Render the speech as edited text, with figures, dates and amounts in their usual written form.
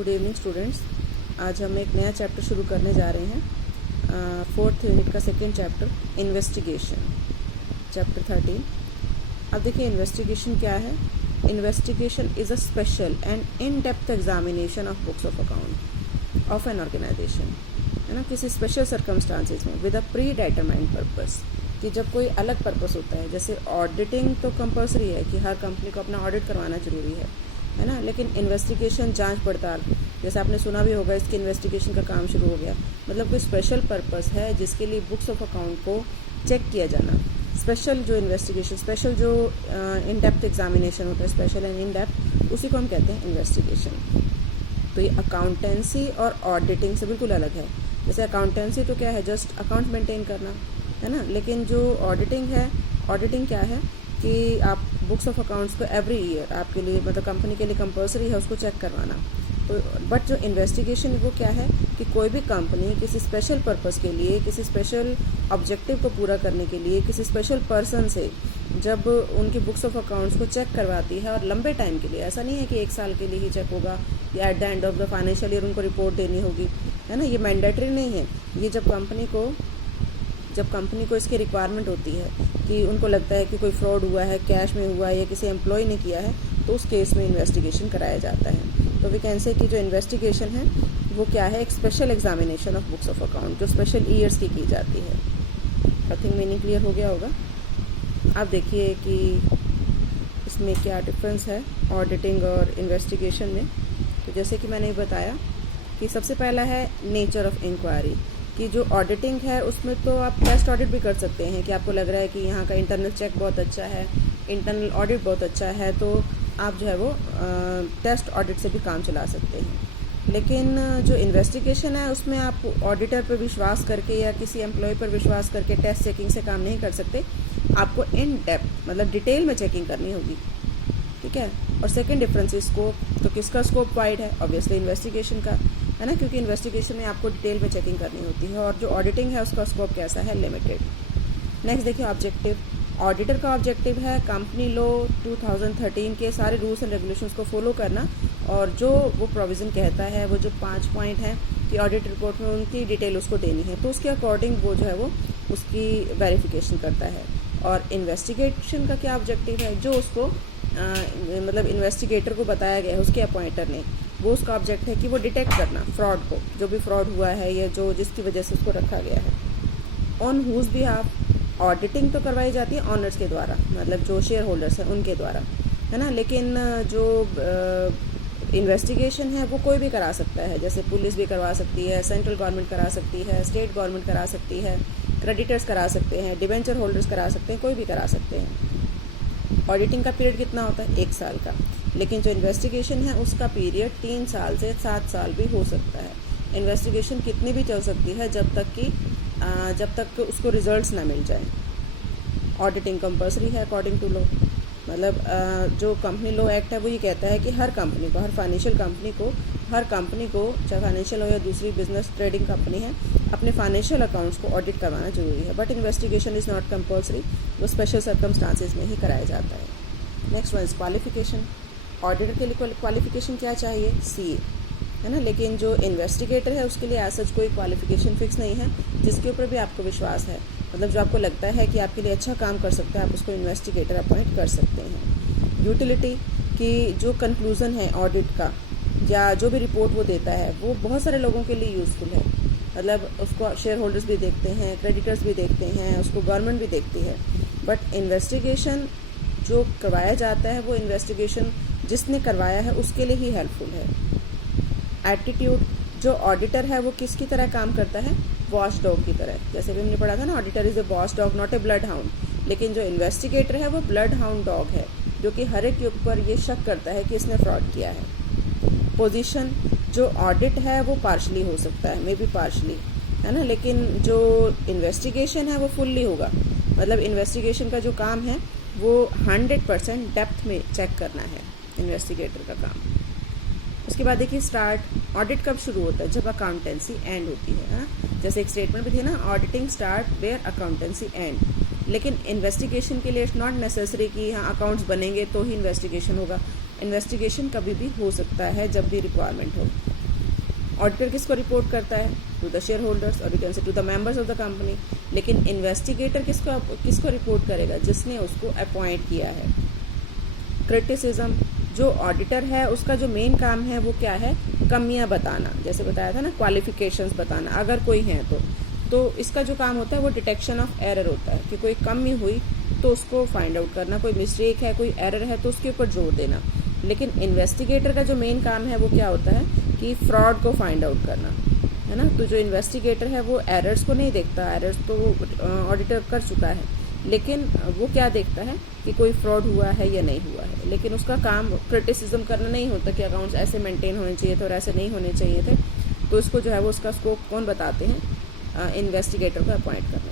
Good evening students. आज हम एक नया चैप्टर शुरू करने जा रहे हैं, फोर्थ यूनिट का सेकेंड चैप्टर इन्वेस्टिगेशन, चैप्टर 13। अब देखिए इन्वेस्टिगेशन क्या है। Investigation is a special and in depth examination of books of account of an organisation, है ना, किसी स्पेशल सर्कमस्टांसिस में with a predetermined purpose, कि जब कोई अलग पर्पस होता है। जैसे ऑडिटिंग तो कंपल्सरी है कि हर कंपनी को अपना ऑडिट करवाना जरूरी है ना, लेकिन इन्वेस्टिगेशन जांच पड़ताल, जैसे आपने सुना भी होगा, इसके इन्वेस्टिगेशन का काम शुरू हो गया। मतलब कोई स्पेशल पर्पस है जिसके लिए बुक्स ऑफ अकाउंट को चेक किया जाना। स्पेशल जो इन्वेस्टिगेशन, स्पेशल जो इन डेप्थ एग्जामिनेशन होता है, स्पेशल एंड इन डेप्थ, उसी को हम कहते हैं इन्वेस्टिगेशन। तो ये अकाउंटेंसी और ऑडिटिंग से बिल्कुल अलग है। जैसे अकाउंटेंसी तो क्या है, जस्ट अकाउंट मेंटेन करना, है ना, लेकिन जो ऑडिटिंग है, ऑडिटिंग क्या है कि आप बुक्स ऑफ अकाउंट्स को एवरी ईयर आपके लिए, मतलब कंपनी के लिए कंपल्सरी है उसको चेक करवाना। तो बट जो इन्वेस्टिगेशन वो क्या है कि कोई भी कंपनी किसी स्पेशल पर्पस के लिए, किसी स्पेशल ऑब्जेक्टिव को पूरा करने के लिए, किसी स्पेशल पर्सन से जब उनकी बुक्स ऑफ अकाउंट्स को चेक करवाती है, और लंबे टाइम के लिए, ऐसा नहीं है कि एक साल के लिए ही चेक होगा या at the end of the financial year उनको रिपोर्ट देनी होगी, है ना, ये मैंडेटरी नहीं है। ये जब कंपनी को इसकी रिक्वायरमेंट होती है कि उनको लगता है कि कोई फ्रॉड हुआ है, कैश में हुआ है या किसी एम्प्लॉय ने किया है, तो उस केस में इन्वेस्टिगेशन कराया जाता है। तो वी कैन से कि जो इन्वेस्टिगेशन है वो क्या है, एक special examination of books of account जो स्पेशल ईयर्स की जाती है। आई थिंक मीनिंग क्लियर हो गया होगा। आप देखिए कि इसमें क्या डिफरेंस है ऑडिटिंग और इन्वेस्टिगेशन में। तो जैसे कि मैंने बताया कि सबसे पहला है नेचर ऑफ इंक्वायरी, कि जो ऑडिटिंग है उसमें तो आप टेस्ट ऑडिट भी कर सकते हैं कि आपको लग रहा है कि यहाँ का इंटरनल चेक बहुत अच्छा है, इंटरनल ऑडिट बहुत अच्छा है, तो आप जो है वो टेस्ट ऑडिट से भी काम चला सकते हैं। लेकिन जो इन्वेस्टिगेशन है उसमें आप ऑडिटर पर विश्वास करके या किसी एम्प्लॉय पर विश्वास करके टेस्ट चेकिंग से काम नहीं कर सकते। आपको इन डेप्थ, मतलब डिटेल में चेकिंग करनी होगी, ठीक है। और सेकेंड डिफरेंस स्कोप, तो किसका स्कोप वाइड है, ऑब्वियसली इन्वेस्टिगेशन का, है ना, क्योंकि इन्वेस्टिगेशन में आपको डिटेल में चेकिंग करनी होती है, और जो ऑडिटिंग है उसका स्कोप कैसा है, लिमिटेड। नेक्स्ट देखिए ऑब्जेक्टिव। ऑडिटर का ऑब्जेक्टिव है कंपनी लॉ 2013 के सारे रूल्स एंड रेगुलेशंस को फॉलो करना, और जो वो प्रोविज़न कहता है, वो जो 5 पॉइंट हैं कि ऑडिट रिपोर्ट में उनकी डिटेल उसको देनी है, तो उसके अकॉर्डिंग वो जो है वो उसकी वेरिफिकेशन करता है। और इन्वेस्टिगेशन का क्या ऑब्जेक्टिव है, जो उसको मतलब इन्वेस्टिगेटर को बताया गया है उसके अपॉइंटर ने, वो उसका ऑब्जेक्ट है कि वो डिटेक्ट करना फ्रॉड को, जो भी फ्रॉड हुआ है या जो जिसकी वजह से उसको रखा गया है। ऑन हुज बिहाफ, ऑडिटिंग तो करवाई जाती है ऑनर्स के द्वारा, मतलब जो शेयर होल्डर्स हैं उनके द्वारा, है ना, लेकिन जो इन्वेस्टिगेशन है वो कोई भी करा सकता है। जैसे पुलिस भी करवा सकती है, सेंट्रल गवर्नमेंट करा सकती है, स्टेट गवर्नमेंट करा सकती है, क्रेडिटर्स करा सकते हैं, डिवेंचर होल्डर्स करा सकते हैं, कोई भी करा सकते हैं। ऑडिटिंग का पीरियड कितना होता है, 1 साल का, लेकिन जो इन्वेस्टिगेशन है उसका पीरियड 3 साल से 7 साल भी हो सकता है। इन्वेस्टिगेशन कितनी भी चल सकती है जब तक उसको रिजल्ट्स ना मिल जाए। ऑडिटिंग कंपल्सरी है अकॉर्डिंग टू लॉ, मतलब जो कंपनी लॉ एक्ट है वो ये कहता है कि हर कंपनी को, हर फाइनेंशियल कंपनी को, चाहे फाइनेंशियल हो या दूसरी बिजनेस ट्रेडिंग कंपनी है, अपने फाइनेंशियल अकाउंट्स को ऑडिट करवाना जरूरी है। But investigation is not compulsory, वो स्पेशल सर्कमस्टांसेस में ही कराया जाता है। Next one is qualification. Auditor के लिए क्वालिफिकेशन क्या चाहिए, CA, है ना, लेकिन जो इन्वेस्टिगेटर है उसके लिए ऐसा कोई क्वालिफिकेशन फिक्स नहीं है, जिसके ऊपर भी आपको विश्वास है, मतलब जो आपको लगता है कि आपके लिए अच्छा काम कर सकता है, आप उसको इन्वेस्टिगेटर अपॉइंट कर सकते हैं। यूटिलिटी, कि जो कंक्लूज़न है ऑडिट का या जो भी रिपोर्ट वो देता है वो बहुत सारे लोगों के लिए यूज़फुल है, मतलब उसको शेयर होल्डर्स भी देखते हैं, क्रेडिटर्स भी देखते हैं, उसको गवर्नमेंट भी देखती है। बट इन्वेस्टिगेशन जो करवाया जाता है वो इन्वेस्टिगेशन जिसने करवाया है उसके लिए ही हेल्पफुल है। एटीट्यूड, जो ऑडिटर है वो किसकी तरह काम करता है, वॉच डॉग की तरह। जैसे भी हमने पढ़ा था ना, auditor is a watch dog not a blood hound, लेकिन जो इन्वेस्टिगेटर है वो ब्लड हाउंड डॉग है, जो कि हर एक के ऊपर ये शक करता है कि इसने फ्रॉड किया है। पोजीशन, जो ऑडिट है वो पार्शली हो सकता है, मे बी पार्शली, है ना, लेकिन जो इन्वेस्टिगेशन है वो फुल्ली होगा, मतलब इन्वेस्टिगेशन का जो काम है वो 100% डेप्थ में चेक करना है इन्वेस्टिगेटर का काम। उसके बाद देखिए स्टार्ट, ऑडिट कब शुरू होता है, जब अकाउंटेंसी एंड होती है, हाँ, जैसे एक स्टेटमेंट भी थी ना, auditing start where accountancy end. लेकिन इन्वेस्टिगेशन के लिए इट्स नॉट नेसेसरी कि हाँ अकाउंट्स बनेंगे तो ही इन्वेस्टिगेशन होगा। इन्वेस्टिगेशन कभी भी हो सकता है जब भी रिक्वायरमेंट हो। ऑडिटर किसको रिपोर्ट करता है? टू द शेयर होल्डर्स और you can say to the members of the company. लेकिन इन्वेस्टिगेटर किसको रिपोर्ट करेगा? जिसने उसको अपॉइंट किया है। क्रिटिसिज्म, जो ऑडिटर है उसका जो मेन काम है वो क्या है? कमियां बताना, जैसे बताया था ना, क्वालिफिकेशंस बताना अगर कोई है तो इसका जो काम होता है वो डिटेक्शन ऑफ एरर होता है कि कोई कमी हुई तो उसको फाइंड आउट करना, कोई मिस्टेक है, कोई एरर है तो उसके ऊपर जोर देना। लेकिन इन्वेस्टिगेटर का जो मेन काम है वो क्या होता है कि फ्रॉड को फाइंड आउट करना, है ना। तो जो इन्वेस्टिगेटर है वो एरर्स को नहीं देखता, एरर्स तो ऑडिटर कर चुका है, लेकिन वो क्या देखता है कि कोई फ्रॉड हुआ है या नहीं हुआ है। लेकिन उसका काम क्रिटिसिज्म करना नहीं होता कि अकाउंट्स ऐसे मेंटेन होने चाहिए थे और ऐसे नहीं होने चाहिए थे। तो इसको जो है वो उसका स्कोप कौन बताते हैं? इन्वेस्टिगेटर को अपॉइंट करना।